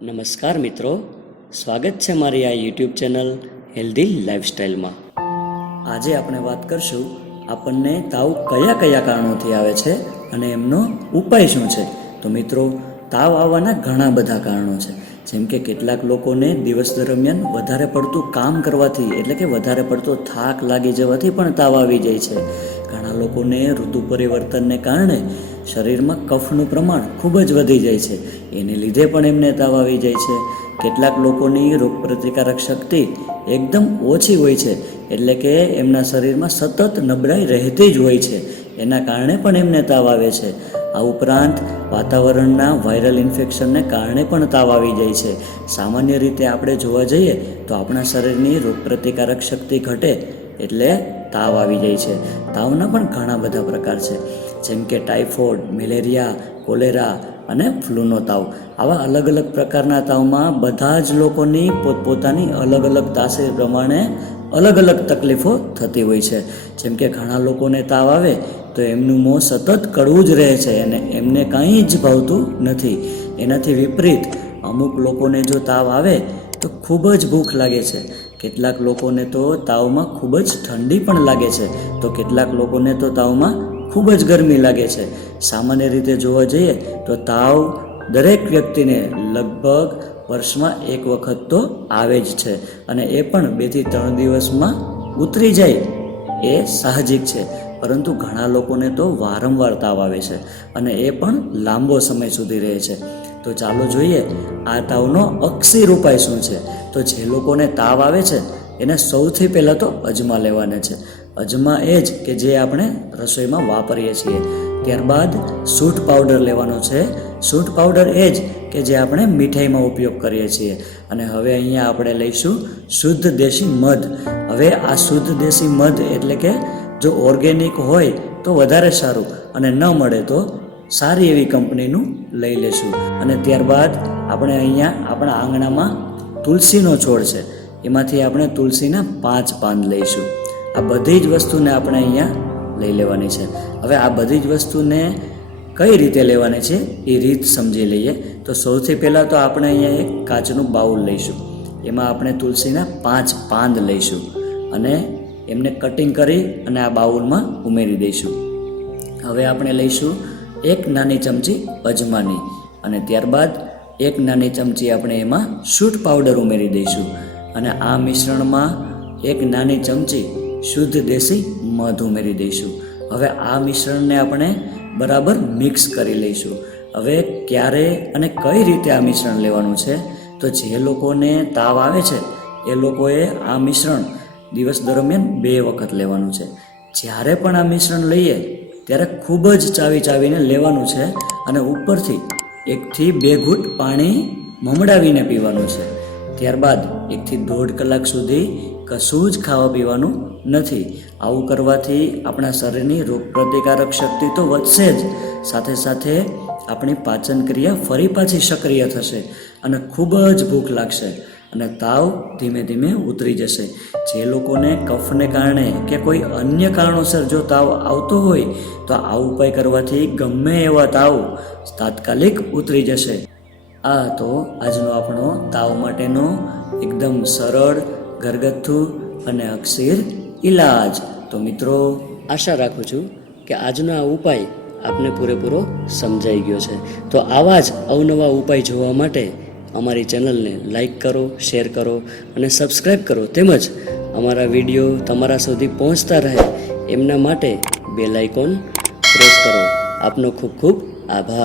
નમસ્કાર મિત્રો, સ્વાગત છે મારી આ યુટ્યુબ ચેનલ હેલ્ધી લાઈફસ્ટાઈલમાં આજે આપણે વાત કરશું આપણને તાવ કયા કયા કારણોથી આવે છે અને એમનો ઉપાય શું છે. તો મિત્રો, તાવ આવવાના ઘણા બધા કારણો છે. જેમ કે કેટલાક લોકોને દિવસ દરમિયાન વધારે પડતું કામ કરવાથી, એટલે કે વધારે પડતો થાક લાગી જવાથી પણ તાવ આવી જાય છે. ઘણા લોકોને ઋતુ પરિવર્તનને કારણે શરીરમાં કફનું પ્રમાણ ખૂબ જ વધી જાય છે. એને લીધે પણ એમને તાવ આવી જાય છે. કેટલાક લોકોની રોગપ્રતિકારક શક્તિ એકદમ ઓછી હોય છે, એટલે કે એમના શરીરમાં સતત નબળાઈ રહેતી જ હોય છે. એના કારણે પણ એમને તાવ આવે છે. આ ઉપરાંત વાતાવરણના વાયરલ ઇન્ફેક્શનને કારણે પણ તાવ આવી જાય છે. સામાન્ય રીતે આપણે જોવા જઈએ તો આપણા શરીરની રોગપ્રતિકારક શક્તિ ઘટે, એટલે તાવ આવી જાય છે. તાવના પણ ઘણા બધા પ્રકાર છે. જેમ કે ટાઇફોઇડ, મેલેરિયા, કોલેરા અને ફ્લૂનો તાવ. આવા અલગ અલગ પ્રકારના તાવમાં બધા જ લોકોની પોતપોતાની અલગ અલગ તાસીર પ્રમાણે અલગ અલગ તકલીફો થતી હોય છે. જેમ કે ઘણા લોકોને તાવ આવે તો એમનું મોં સતત કડવું જ રહે છે અને એમને કંઈ જ ભાવતું નથી. એનાથી વિપરીત અમુક લોકોને જો તાવ આવે તો ખૂબ જ ભૂખ લાગે છે. કેટલાક લોકોને તો તાવમાં ખૂબ જ ઠંડી પણ લાગે છે. તો કેટલાક લોકોને તો તાવમાં ખૂબ જ ગરમી લાગે છે. સામાન્ય રીતે જોવા જઈએ તો તાવ દરેક વ્યક્તિને લગભગ વર્ષમાં એક વખત તો આવે જ છે અને એ પણ બેથી ત્રણ દિવસમાં ઉતરી જાય એ સાહજિક છે. પરંતુ ઘણા લોકોને તો વારંવાર તાવ આવે છે અને એ પણ લાંબો સમય સુધી રહે છે. તો ચાલો જોઈએ આ તાવનો અક્ષીર ઉપાય શું છે? તો જે લોકોને તાવ આવે છે, એને સૌથી પહેલાં તો અજમા લેવાના છે. અજમા એ જ કે જે આપણે રસોઈમાં વાપરીએ છીએ. ત્યારબાદ સૂટ પાવડર લેવાનો છે. સૂટ પાવડર એ જ કે જે આપણે મીઠાઈમાં ઉપયોગ કરીએ છીએ. અને હવે અહીંયા આપણે લઈશું શુદ્ધ દેશી મધ. હવે આ શુદ્ધ દેશી મધ એટલે કે જો ઓર્ગેનિક હોય તો વધારે સારું અને ન મળે તો સારી એવી કંપનીનું લઈ લેશું. અને ત્યારબાદ આપણે અહીંયા આપણા આંગણામાં તુલસીનો છોડ છે. એમાંથી આપણે તુલસીના પાંચ પાન લઈશું. આ બધી જ વસ્તુને આપણે અહીંયા લઈ લેવાની છે. હવે આ બધી જ વસ્તુને કઈ રીતે લેવાની છે? એ રીત સમજી લઈએ. તો સૌથી પહેલાં તો આપણે અહીંયા એક કાચનું બાઉલ લઈશું. એમાં આપણે તુલસીના પાંચ પાંદ લઈશું અને એમને કટિંગ કરી અને આ બાઉલમાં ઉમેરી દઈશું. હવે આપણે લઈશું એક નાની ચમચી અજમાની અને ત્યારબાદ એક નાની ચમચી આપણે એમાં સૂટ પાવડર ઉમેરી દઈશું. અને આ મિશ્રણમાં એક નાની ચમચી શુદ્ધ દેશી મધ ઉમેરી દઈશું. હવે આ મિશ્રણને આપણે બરાબર મિક્સ કરી લઈશું. હવે ક્યારે અને કઈ રીતે આ મિશ્રણ લેવાનું છે? તો જે લોકોને તાવ આવે છે, એ લોકોએ આ મિશ્રણ દિવસ દરમિયાન બે વખત લેવાનું છે. જ્યારે પણ આ મિશ્રણ લઈએ, ત્યારે ખૂબ જ ચાવી ચાવીને લેવાનું છે અને ઉપરથી એકથી બે ઘૂંટ પાણી મમડાવીને પીવાનું છે. ત્યારબાદ એકથી દોઢ કલાક સુધી કશું જ ખાવા પીવાનું નથી. આવું કરવાથી આપણા શરીરની રોગપ્રતિકારક શક્તિ તો વધશે જ. સાથે સાથે આપણી પાચન ક્રિયા ફરી પાછી સક્રિય થશે અને ખૂબ જ ભૂખ લાગશે. અને તાવ ધીમે ધીમે ઉતરી જશે. જે લોકોને કફને કારણે કે કોઈ અન્ય કારણોસર જો તાવ આવતો હોય, તો આ ઉપાય કરવાથી ગમે એવા તાવ તાત્કાલિક ઉતરી જશે. આ તો આજનો આપણો તાવ માટેનો એકદમ સરળ, ઘરગથ્થુ અને અક્ષીર ઈલાજ. તો મિત્રો, આશા રાખું છું કે આજનો આ ઉપાય આપને પૂરેપૂરો સમજાઈ ગયો છે. તો આવા જ અવનવા ઉપાય જોવા માટે અમારી ચેનલને લાઇક કરો, શેર કરો અને સબસ્ક્રાઈબ કરો. તેમજ અમારા વીડિયો તમારા સુધી પહોંચતા રહે એમના માટે બેલ આઇકોન પ્રેસ કરો. આપનો ખૂબ ખૂબ આભાર.